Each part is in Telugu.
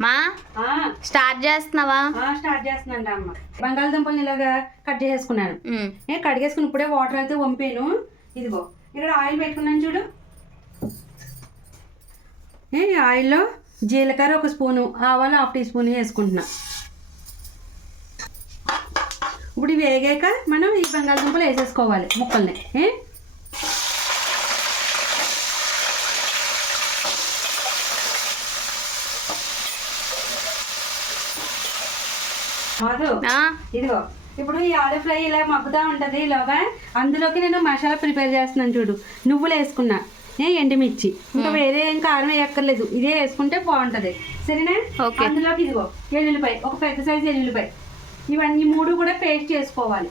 మా? ఆ, స్టార్ట్ చేస్తున్నావా? స్టార్ట్ చేస్తున్నాను అమ్మ. బంగాళదుంపల్ని ఇలాగా కట్ చేసుకున్నాను ఏ కడిగేసుకుని ఇప్పుడే వాటర్ అయితే వంపాను. ఇదిగో ఇక్కడ ఆయిల్ పెట్టుకున్నాను చూడు. ఆయిల్లో జీలకర్ర ఒక స్పూను ఆవాలు హాఫ్ టీ స్పూన్ వేసుకుంటున్నా. ఇప్పుడు ఇవి వేగాక మనం ఈ బంగాళదుంపలు వేసేసుకోవాలి ముక్కల్ని ఏ మాధు ఆ, ఇదిగో ఇప్పుడు ఈ ఆలు ఫ్రై ఇలా మగ్గుతా ఉంటది ఇలాగా అందులోకి నేను మసాలా ప్రిపేర్ చేస్తున్నాను చూడు. నువ్వులు వేసుకున్నా. ఏ ఎండుమిర్చి ఇంకా వేరే ఏం కారం వేయక్కర్లేదు. ఇదే వేసుకుంటే బాగుంటది. సరేనా? ఓకే. అందులోకి ఇదిగో ఎల్లుల్లిపాయ. ఒక పెద్ద సైజు ఎల్లుల్లిపాయ. ఇవన్నీ మూడు కూడా పేస్ట్ చేసుకోవాలి.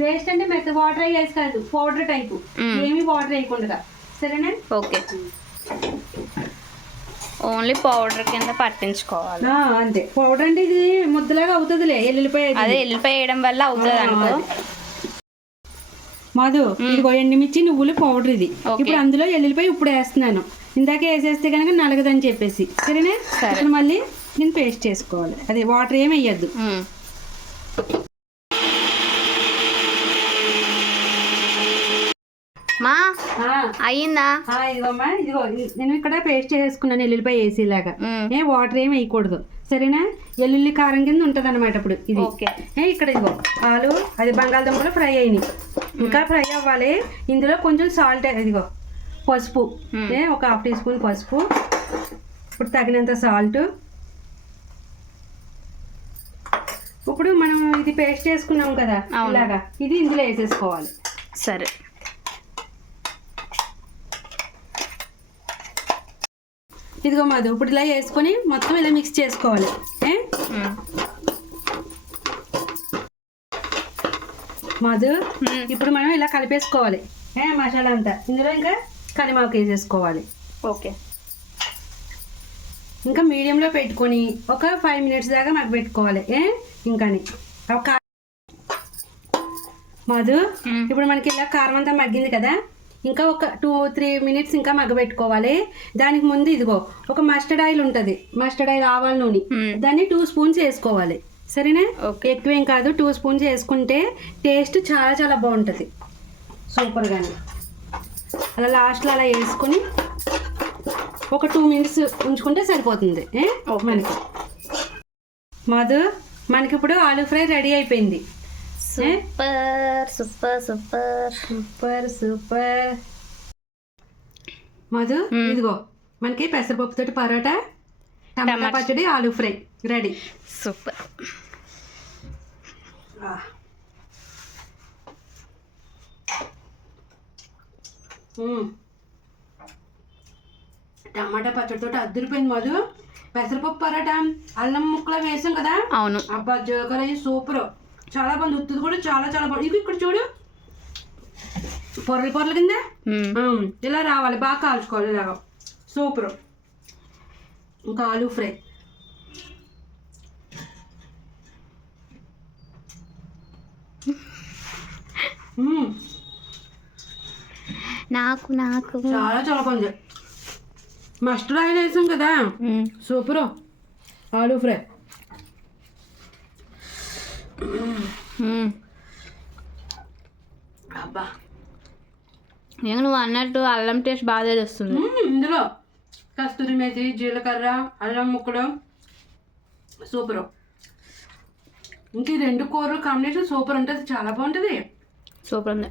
పేస్ట్ అంటే మెత్త వాటర్ వేసి కాదు. Powder type. ఏమి వాటర్ వేయకుండా. సరేనా? ఓకే. ఓన్లీ పౌడర్ కింద పట్టించుకోవాలి. అంతే. పౌడర్ అంటే ఇది ముద్దలాగా అవుతుందిలే ఎల్లుల్లిపాయ అది. ఎల్లిపాయ వేయడం వల్ల అవుతుంది అనుకో మధు ఇదిగో ఎండుమిర్చి నువ్వులు పౌడర్ ఇది. ఇప్పుడు అందులో ఎల్లుల్లిపాయ ఇప్పుడు వేస్తున్నాను. ఇందాక వేసేస్తే కనుక నలగదని చెప్పేసి. సరేనా? సరే. మళ్ళీ నేను పేస్ట్ చేసుకోవాలి. అదే వాటర్ ఏమి వేయద్దు. మా అయ్యిందా? ఇదిగోమ్మా ఇదిగో నేను ఇక్కడ పేస్ట్ చేసుకున్నాను ఎల్లుల్లిపాయ వేసేలాగా. ఏ వాటర్ ఏమి వేయకూడదు. సరేనా? ఎల్లుల్లి కారం కింద ఉంటుంది అనమాట ఇప్పుడు ఇది. ఓకే. ఏ ఇక్కడ ఇదిగో ఆలు అది బంగాళదుంపలు ఫ్రై అయినాయి. ఇంకా ఫ్రై అవ్వాలి. ఇందులో కొంచెం సాల్ట్ ఇదిగో పసుపు. ఏ ఒక హాఫ్ టీ స్పూన్ పసుపు. ఇప్పుడు తగినంత సాల్ట్ ఇప్పుడు మనం ఇది పేస్ట్ చేసుకున్నాం కదా. ఇలాగా. ఇది ఇందులో వేసేసుకోవాలి. సరే. ఇదిగో మాది ఇప్పుడు ఇలా వేసుకొని మొత్తం ఇలా మిక్స్ చేసుకోవాలి. మధు ఇప్పుడు మనం ఇలా కలిపేసుకోవాలి. ఏ మసాలా అంతా? ఇందులో ఇంకా కరిమాకు వేసేసుకోవాలి. ఓకే. ఇంకా మీడియంలో పెట్టుకొని ఒక ఫైవ్ మినిట్స్ దాకా మాకు పెట్టుకోవాలి. ఏ? ఇంకాని మధు ఇప్పుడు మనకి ఇలా కారం అంతా మగ్గింది కదా? ఇంకా ఒక టూ త్రీ మినిట్స్ ఇంకా మగ్గబెట్టుకోవాలి. దానికి ముందు ఇదిగో ఒక మస్టర్డ్ ఆయిల్ ఉంటుంది. మస్టర్డ్ ఆయిల్ ఆవాల నూనె. ఉమ్, దాన్ని టూ స్పూన్స్ వేసుకోవాలి. సరేనా? ఓకే. ఎక్కువేం కాదు టూ స్పూన్స్ వేసుకుంటే టేస్ట్ చాలా చాలా బాగుంటుంది. సూపర్గానే. అలా లాస్ట్లో అలా వేసుకొని ఒక టూ మినిట్స్ ఉంచుకుంటే సరిపోతుంది. మనకి. మధు మనకి ఇప్పుడు ఆలూ ఫ్రై రెడీ అయిపోయింది. Super super super super super Madhu. ఇదిగో మనకి పెసరపప్పుతోటి పరోటా టమాటా. పచ్చడి aloo fry. Ready super. Tomato పచ్చడితో అద్దరిపోయింది మధు. పెసరపప్పు పరోటా అల్లం ముక్కలు వేసాం కదా? అవును. అబ్బా జోకర్ అయ్యి సూపర్. చాలా బాగుంది ఉత్తుది కూడా చాలా చాలా బాగుంది ఇది ఇక్కడ చూడు. పొరలు పొరల కింద. ఇలా రావాలి బాగా కాల్చుకోవాలి ఇలాగ. సూపర్. ఇంకా ఆలూ ఫ్రై. నాకు నాకు. చాలా చాలా బాగుంది మస్టర్డ్ ఆయిల్ వేసాం కదా? సూపర్. ఆలూ ఫ్రై. అబ్బా. ఇంక నువ్వు అన్నట్టు అల్లం టేస్ట్ బాగా తెలుస్తుంది. ఇందులో కస్తూరి మేతి జీలకర్ర అల్లం ముక్కలు. సూపర్. ఇంక ఈ రెండు కూరలు కాంబినేషన్ సూపర్ ఉంటుంది చాలా బాగుంటుంది. సూపర్ ఉంది.